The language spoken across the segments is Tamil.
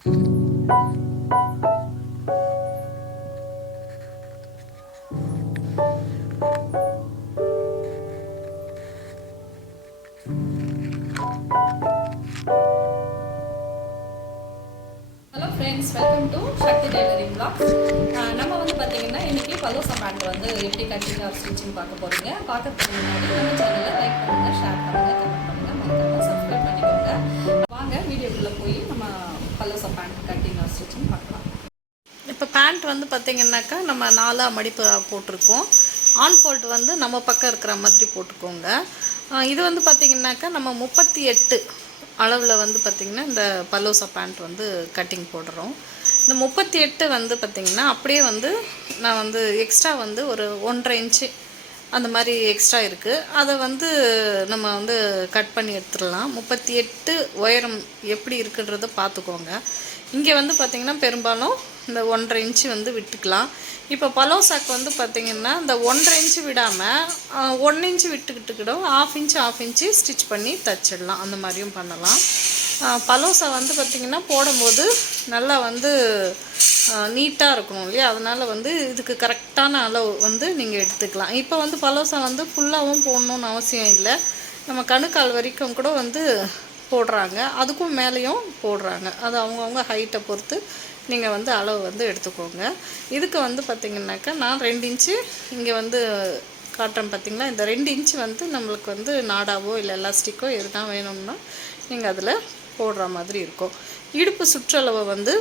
Friends, welcome to Sakthi tailoring vlogs. நம்ம வந்து பார்த்தீங்கன்னா இன்றைக்கி பலோசா பேண்ட் வந்து எப்படி கட்டிங் ஆர் ஸ்டிச்சிங் பார்க்க போகிறீங்க. பார்க்கறதுக்கு முன்னாடி நம்ம சேனலை லைக் பண்ணுங்கள், ஷேர் பண்ணுங்கள், கமெண்ட் பண்ணுங்கள், மறக்காமல் சப்ஸ்கிரைப் பண்ணிக்கோங்க. வாங்க வீடியோக்குள்ளே போய் நம்ம palazzo pant cutting or stitching பார்க்கலாம். இப்போ பேண்ட் வந்து பார்த்திங்கன்னாக்கா நம்ம 4 மடிப்பு போட்டிருக்கோம். ஆன் ஃபோல்ட் வந்து நம்ம பக்கம் இருக்கிற மாதிரி போட்டுக்கோங்க. இது வந்து பார்த்திங்கன்னாக்கா நம்ம 38 அளவில் வந்து பார்த்திங்கன்னா இந்த பலோசா பேண்ட் வந்து கட்டிங் போடுறோம். இந்த 38 வந்து பார்த்திங்கன்னா அப்படியே வந்து நான் வந்து எக்ஸ்ட்ரா வந்து ஒரு 1.5 இன்ச்சு அந்த மாதிரி எக்ஸ்ட்ரா இருக்குது. அதை வந்து நம்ம வந்து கட் பண்ணி எடுத்துடலாம். 38 உயரம் எப்படி இருக்குன்றதை பார்த்துக்கோங்க. இங்கே வந்து பார்த்திங்கன்னா பெரும்பாலும் இந்த 1.5 இன்ச்சு வந்து விட்டுக்கலாம். இப்போ பலோசாக்கு வந்து பார்த்திங்கன்னா இந்த 1.5 இன்ச்சு விடாமல் 1 இன்ச்சு விட்டுக்கிட்டுக்கிடும் 1/2 இன்ச்சு ஸ்டிச் பண்ணி தச்சிடலாம். அந்த மாதிரியும் பண்ணலாம். பலோசா வந்து பார்த்திங்கன்னா போடும்போது நல்லா வந்து நீட்டாக இருக்கணும் இல்லையா, அதனால் வந்து இதுக்கு கரெக்டான அளவு வந்து நீங்கள் எடுத்துக்கலாம். இப்போ வந்து பலோசா வந்து ஃபுல்லாகவும் போடணுன்னு அவசியம் இல்லை. நம்ம கணுக்கால் வரைக்கும் கூட வந்து போடுறாங்க, அதுக்கும் மேலேயும் போடுறாங்க. அது அவங்கவுங்க ஹைட்டை பொறுத்து நீங்கள் வந்து அளவு வந்து எடுத்துக்கோங்க. இதுக்கு வந்து பார்த்திங்கனாக்கா நான் 2 இன்ச்சு இங்கே வந்து காட்டுறேன். பார்த்திங்களா, இந்த 2 இன்ச்சு வந்து நம்மளுக்கு வந்து நாடாவோ இல்லை எலாஸ்டிக்கோ எதுனா வேணும்னா நீங்கள் அதில் போடுற மாதிரி இருக்கும். இடுப்பு சுற்றளவை வந்து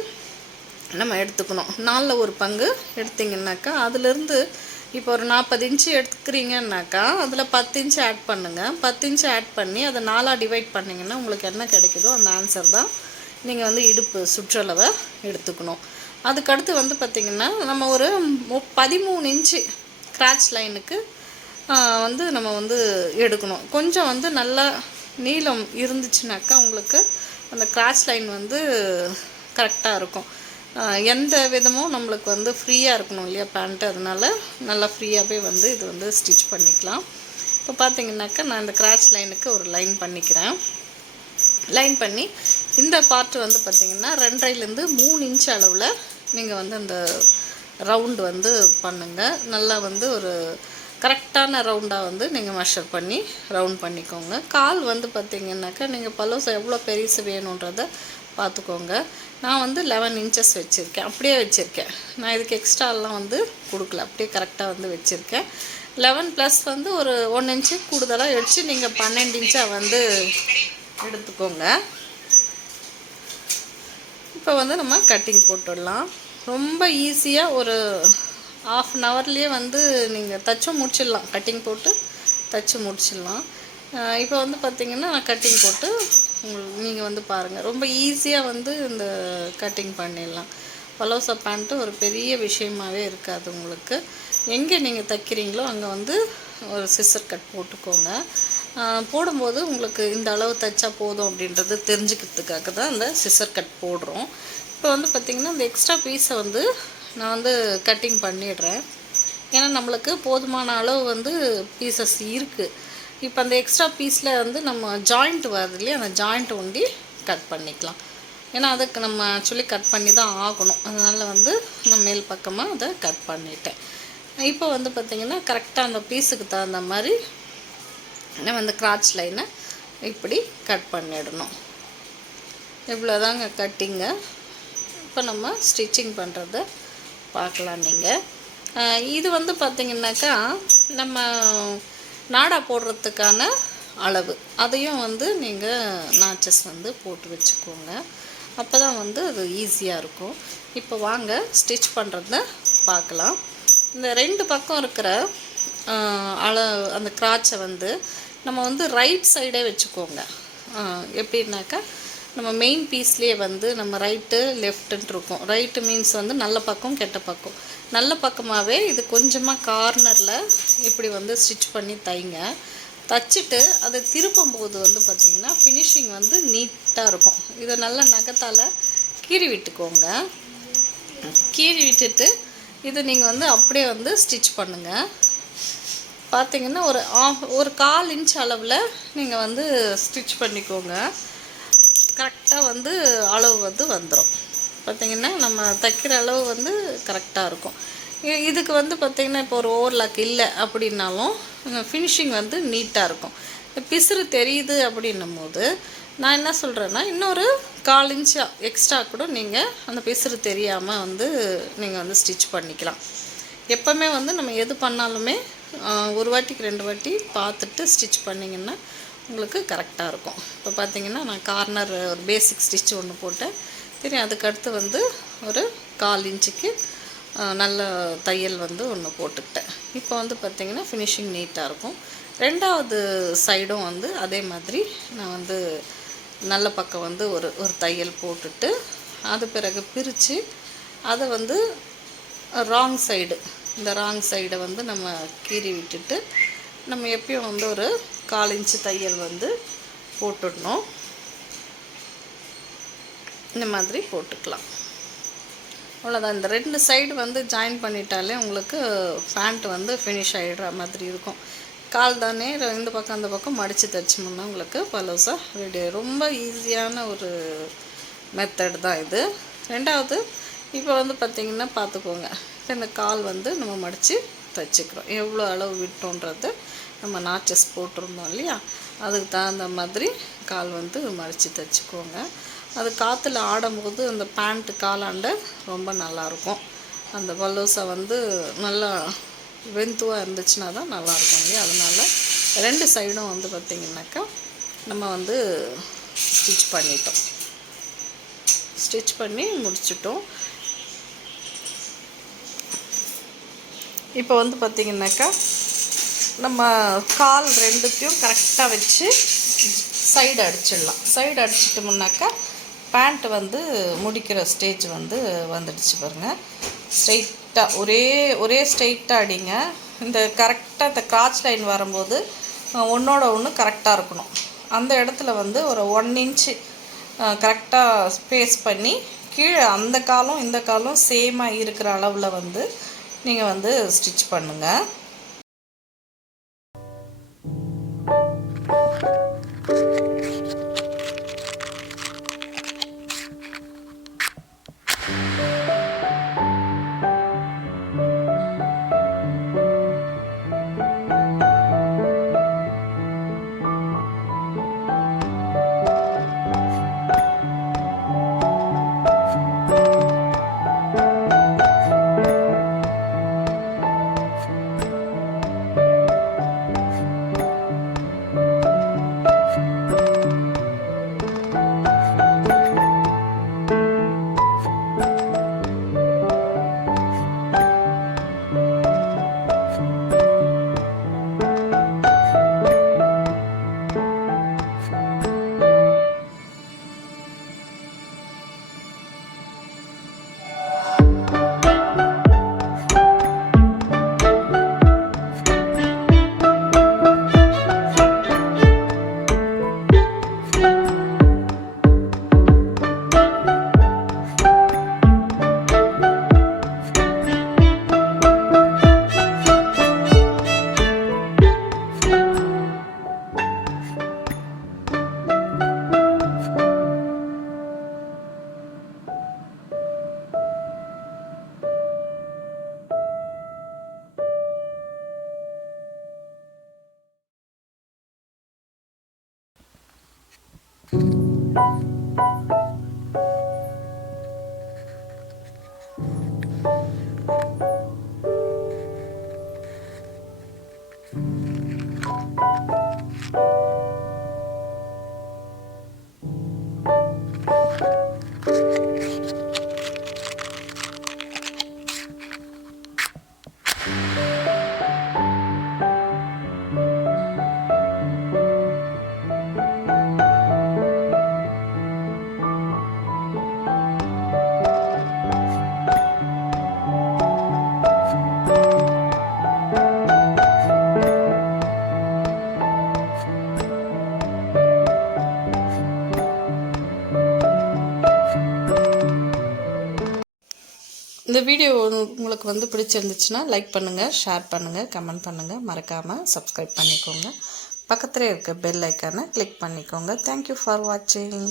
நம்ம எடுத்துக்கணும். 4 ஒரு பங்கு எடுத்திங்கன்னாக்கா அதுலேருந்து இப்போ ஒரு 40 இன்ச்சு எடுத்துக்கிறீங்கன்னாக்கா அதில் 10 இன்ச்சு ஆட் பண்ணுங்கள். 10 இன்ச்சு ஆட் பண்ணி அதை 4ஆக டிவைட் பண்ணிங்கன்னா உங்களுக்கு என்ன கிடைக்குதோ அந்த ஆன்சர் தான் நீங்கள் வந்து இடுப்பு சுற்றளவை எடுத்துக்கணும். அதுக்கடுத்து வந்து பார்த்திங்கன்னா நம்ம ஒரு 13 இன்ச்சு கிராச் லைனுக்கு வந்து நம்ம வந்து எடுக்கணும். கொஞ்சம் வந்து நல்லா நீளம் இருந்துச்சுனாக்கா உங்களுக்கு அந்த கிராச் லைன் வந்து கரெக்டாக இருக்கும். எந்த விதமும் நம்மளுக்கு வந்து ஃப்ரீயாக இருக்கணும் இல்லையா பேண்ட்டு, அதனால் நல்லா ஃப்ரீயாகவே வந்து இது வந்து ஸ்டிச் பண்ணிக்கலாம். இப்போ பார்த்திங்கனாக்கா நான் இந்த கிராச் லைனுக்கு ஒரு லைன் பண்ணிக்கிறேன். லைன் பண்ணி இந்த பார்ட்டு வந்து பார்த்திங்கன்னா 2.5லேருந்து 3 இன்ச் அளவில் நீங்கள் வந்து அந்த ரவுண்டு வந்து பண்ணுங்கள். நல்லா வந்து ஒரு கரெக்டான ரவுண்டாக வந்து நீங்கள் மெஷர் பண்ணி ரவுண்ட் பண்ணிக்கோங்க. கால் வந்து பார்த்திங்கனாக்கா நீங்கள் பலோசா எவ்வளோ பெருசு வேணுன்றதை பார்த்துக்கோங்க. நான் வந்து 11 இன்ச்சஸ் வச்சுருக்கேன், அப்படியே வச்சுருக்கேன். நான் இதுக்கு எக்ஸ்ட்ராலாம் வந்து கொடுக்கல, அப்படியே கரெக்டாக வந்து வச்சுருக்கேன். 11 ப்ளஸ் வந்து ஒரு 1 இன்ச்சு கூடுதலாக எடுத்து நீங்கள் 12 இன்ச்சாக வந்து எடுத்துக்கோங்க. இப்போ வந்து நம்ம கட்டிங் போட்டுடலாம். ரொம்ப ஈஸியாக ஒரு 1/2 ஹவர்லேயே வந்து நீங்கள் தச்சு முடிச்சிடலாம். கட்டிங் போட்டு தச்சு முடிச்சிடலாம். இப்போ வந்து பார்த்திங்கன்னா நான் கட்டிங் போட்டு நீங்கள் வந்து பாருங்கள், ரொம்ப ஈஸியாக வந்து இந்த கட்டிங் பண்ணிடலாம். பலோசா பேண்ட்டு ஒரு பெரிய விஷயமாகவே இருக்காது உங்களுக்கு. எங்கே நீங்கள் தைக்கிறீங்களோ அங்கே வந்து ஒரு சிசர் கட் போட்டுக்கோங்க. போடும்போது உங்களுக்கு இந்த அளவு தைச்சா போதும் அப்படின்றது தெரிஞ்சுக்கிறதுக்காக தான் இந்த சிசர் கட் போடுறோம். இப்போ வந்து பார்த்திங்கன்னா இந்த எக்ஸ்ட்ரா பீஸை வந்து நான் வந்து கட்டிங் பண்ணிடுறேன். ஏன்னா நம்மளுக்கு போதுமான அளவு வந்து பீசஸ் இருக்குது. இப்போ அந்த எக்ஸ்ட்ரா பீஸில் வந்து நம்ம ஜாயிண்ட் வருது இல்லையா, அந்த ஜாயிண்ட் ஒண்டி கட் பண்ணிக்கலாம். ஏன்னா அதுக்கு நம்ம ஆக்சுவலி கட் பண்ணி தான் ஆகணும். அதனால் வந்து நான் மேல் பக்கமாக அதை கட் பண்ணிட்டேன். இப்போ வந்து பார்த்திங்கன்னா கரெக்டாக அந்த பீஸுக்கு தகுந்த மாதிரி நம்ம அந்த கிராச் லைனை இப்படி கட் பண்ணிடணும். இவ்வளோதாங்க கட்டிங்க. இப்போ நம்ம ஸ்டிச்சிங் பண்ணுறத பார்க்கலாம். நீங்கள் இது வந்து பார்த்திங்கனாக்கா நம்ம நாடா போடுறதுக்கான அளவு அதையும் வந்து நீங்கள் நாச்சஸ் வந்து போட்டு வச்சுக்கோங்க. அப்போ தான் வந்து அது ஈஸியாக இருக்கும். இப்போ வாங்க ஸ்டிச் பண்ணுறத பார்க்கலாம். இந்த 2 பக்கம் இருக்கிற அந்த கிராச்சை வந்து நம்ம வந்து ரைட் சைடே வச்சுக்கோங்க. எப்படின்னாக்கா நம்ம மெயின் பீஸ்லேயே வந்து நம்ம ரைட்டு லெஃப்ட்டுன்ட்டு இருக்கும். ரைட்டு மீன்ஸ் வந்து நல்ல பக்கம் கெட்ட பக்கம். நல்ல பக்கமாகவே இது கொஞ்சமாக கார்னரில் இப்படி வந்து ஸ்டிச் பண்ணி தைங்க. தச்சுட்டு அதை திருப்பும்போது வந்து பார்த்திங்கன்னா ஃபினிஷிங் வந்து நீட்டாக இருக்கும். இதை நல்லா நகத்தால் கீறி விட்டுக்கோங்க. கீறி விட்டுட்டு இதை நீங்கள் வந்து அப்படியே வந்து ஸ்டிச் பண்ணுங்கள். பார்த்திங்கன்னா ஒரு 1/4 இன்ச் அளவில் நீங்கள் வந்து ஸ்டிச் பண்ணிக்கோங்க. கரெக்டாக வந்து அளவு வந்து வந்துடும். பார்த்திங்கன்னா நம்ம தைக்கிற அளவு வந்து கரெக்டாக இருக்கும். இதுக்கு வந்து பார்த்திங்கன்னா இப்போ ஒரு ஓவர்லாக் இல்லை அப்படின்னாலும் ஃபினிஷிங் வந்து நீட்டாக இருக்கும். பிசுறு தெரியுது அப்படின்னும் போது நான் என்ன சொல்கிறேன்னா, இன்னொரு 1/4 இன்ச்சு எக்ஸ்ட்ரா கூட நீங்கள் அந்த பிசுறு தெரியாமல் வந்து நீங்கள் வந்து ஸ்டிச் பண்ணிக்கலாம். எப்போவுமே வந்து நம்ம எது பண்ணாலுமே ஒரு வாட்டிக்கு 2 வாட்டி பார்த்துட்டு ஸ்டிச் பண்ணிங்கன்னா உங்களுக்கு கரெக்டாக இருக்கும். இப்போ பார்த்திங்கன்னா நான் கார்னர் ஒரு பேசிக் ஸ்டிச் ஒன்று போட்டேன். சரி, அதுக்கடுத்து வந்து ஒரு 1/4 இன்ச்சுக்கு நல்ல தையல் வந்து ஒன்று போட்டுக்கிட்டேன். இப்போ வந்து பார்த்திங்கன்னா ஃபினிஷிங் நீட்டாக இருக்கும். 2வது சைடும் வந்து அதே மாதிரி நான் வந்து நல்ல பக்கம் வந்து ஒரு தையல் போட்டுட்டு அது பிறகு பிரித்து அதை வந்து ராங் சைடு, இந்த ராங் சைடை வந்து நம்ம கீறி விட்டுட்டு நம்ம எப்பயும் வந்து ஒரு 1/4 இன்ச்சு தையல் வந்து போட்டுடணும். இந்த மாதிரி போட்டுக்கலாம். அவ்வளோதான். இந்த 2 சைடு வந்து ஜாயின் பண்ணிட்டாலே உங்களுக்கு பேண்ட் வந்து ஃபினிஷ் ஆகிடுற மாதிரி இருக்கும். கால் தானே இந்த பக்கம் அந்த பக்கம் மடித்து தைச்சோம்னா உங்களுக்கு பலோசா ரெடி. ரொம்ப ஈஸியான ஒரு மெத்தட் தான் இது. 2வது இப்போ வந்து பார்த்திங்கன்னா பார்த்துக்கோங்க, இந்த கால் வந்து நம்ம மடித்து தைச்சிக்கிறோம். எவ்வளோ அளவு விட்டோன்றது நம்ம நாச்சஸ் போட்டிருந்தோம் இல்லையா, அதுக்கு தகுந்த மாதிரி கால் வந்து மடித்து தைச்சிக்கோங்க. அது காற்றுல ஆடும்போது அந்த பேண்ட்டு காலாண்ட ரொம்ப நல்லாயிருக்கும். அந்த பலோசா வந்து நல்லா வெந்துவாக இருந்துச்சுன்னா தான் நல்லாயிருக்கும் இல்லையா. அதனால் 2 சைடும் வந்து பார்த்திங்கனாக்கா நம்ம வந்து ஸ்டிச் பண்ணி முடிச்சிட்டோம். இப்போ வந்து பார்த்திங்கனாக்கா நம்ம கால் 2த்தையும் கரெக்டாக வச்சு சைடு அடிச்சிடலாம். சைடு அடிச்சிட்டோம்னாக்கா பேண்ட் வந்து முடிக்கிற ஸ்டேஜ் வந்து வந்துடுச்சு பாருங்கள். ஸ்ட்ரைட்டாக ஒரே ஸ்ட்ரைட்டாக அடிங்க. இந்த கரெக்டாக இந்த கிராச் லைன் வரும்போது ஒன்றோட ஒன்று கரெக்டாக இருக்கணும். அந்த இடத்துல வந்து ஒரு 1 இன்ச்சு கரெக்டாக ஸ்பேஸ் பண்ணி கீழே அந்த காலும் இந்த காலும் சேமாக இருக்கிற அளவில் வந்து நீங்கள் வந்து ஸ்டிச் பண்ணுங்கள். இந்த வீடியோ உங்களுக்கு வந்து பிடிச்சிருந்துச்சுன்னா லைக் பண்ணுங்கள், ஷேர் பண்ணுங்கள், கமெண்ட் பண்ணுங்கள். மறக்காமல் சப்ஸ்கிரைப் பண்ணிக்கோங்க. பக்கத்தில் இருக்க பெல் ஐக்கானை கிளிக் பண்ணிக்கோங்க. தேங்க்யூ ஃபார் வாட்சிங்.